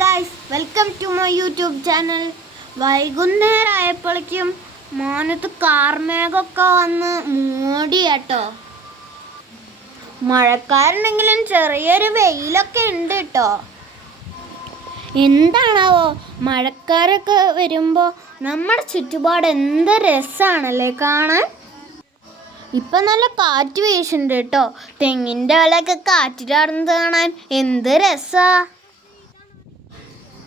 Guys, welcome to my YouTube channel. വൈകുന്നേരമായപ്പോഴേക്കും മാനത്ത് കാർമേഘമൊക്കെ വന്ന് മൂടി കേട്ടോ. മഴക്കാരുണ്ടെങ്കിലും ചെറിയൊരു വെയിലൊക്കെ ഉണ്ട് കേട്ടോ. എന്താണാവോ മഴക്കാരൊക്കെ വരുമ്പോൾ നമ്മുടെ ചുറ്റുപാട് എന്ത് രസമാണല്ലേ കാണാൻ. ഇപ്പം നല്ല കാറ്റ് വീശുന്നുണ്ട് കേട്ടോ. തെങ്ങിൻ്റെ ഇലയൊക്കെ കാറ്റിലാടുന്നത് കാണാൻ എന്ത് രസാ.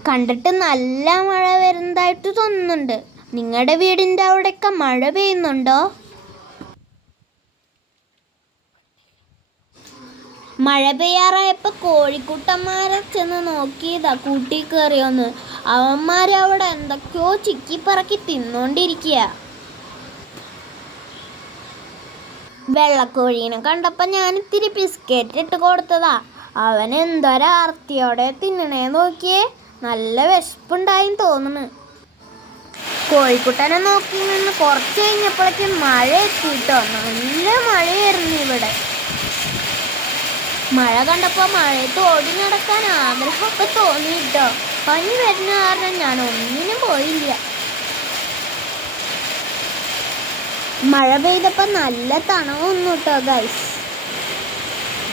കണ്ടിട്ട് നല്ല മഴ വരുന്നതായിട്ട് തോന്നുന്നുണ്ട്. നിങ്ങളുടെ വീടിൻ്റെ അവിടെയൊക്കെ മഴ പെയ്യുന്നുണ്ടോ? മഴ പെയ്യാറായപ്പോൾ കോഴിക്കുട്ടന്മാരെ ചെന്ന് നോക്കിയതാ കൂട്ടി കയറിയോന്ന്. അവന്മാരവിടെ എന്തൊക്കെയോ ചിക്കിപ്പറക്കി തിന്നോണ്ടിരിക്കുക. വെള്ളക്കോഴീനെ കണ്ടപ്പോൾ ഞാൻ ഇത്തിരി ബിസ്ക്കറ്റ് ഇട്ട് കൊടുത്തതാ. അവൻ എന്തൊരാർത്തിയോടെ തിന്നണേ നോക്കിയേ. നല്ല വിശപ്പുണ്ടായും തോന്നുന്നു. കോഴിക്കുട്ടനെ നോക്കി നിന്ന് കുറച്ച് കഴിഞ്ഞപ്പോഴേക്കും മഴ എത്തിയിട്ടോ. നല്ല മഴയായിരുന്നു ഇവിടെ. മഴ കണ്ടപ്പോൾ മഴയത്ത് ഓടി നടക്കാൻ ആഗ്രഹമൊക്കെ തോന്നിയിട്ടോ. പനി വരുന്ന കാരണം ഞാൻ ഒന്നിനും പോയില്ല. മഴ പെയ്തപ്പോൾ നല്ല തണവൊന്നു കേട്ടോ ഗൈസ്.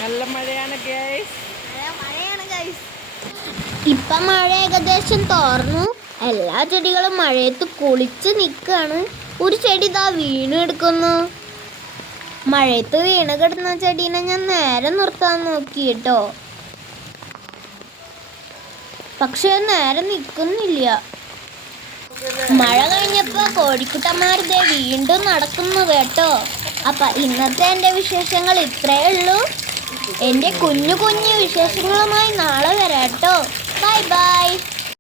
നല്ല മഴയാണ് ഗൈസ്. ഇപ്പം മഴ ഏകദേശം തോർന്നു. എല്ലാ ചെടികളും മഴയത്ത് കുളിച്ച് നിൽക്കുകയാണ്. ഒരു ചെടി ഇതാ വീണ് കിടക്കുന്നു. മഴയത്ത് വീണ് കിടന്ന ചെടീനെ ഞാൻ നേരെ നിർത്താൻ നോക്കി കേട്ടോ. പക്ഷെ നേരെ നിൽക്കുന്നില്ല. മഴ കഴിഞ്ഞപ്പോൾ കോഴിക്കുട്ടന്മാരുടെ വീണ്ടും നടക്കുന്നു കേട്ടോ. അപ്പം ഇന്നത്തെ എൻ്റെ വിശേഷങ്ങൾ ഇത്രയേ ഉള്ളൂ. എൻ്റെ കുഞ്ഞു കുഞ്ഞു വിശേഷങ്ങളുമായി നാളെ വരാം കേട്ടോ. Bye bye.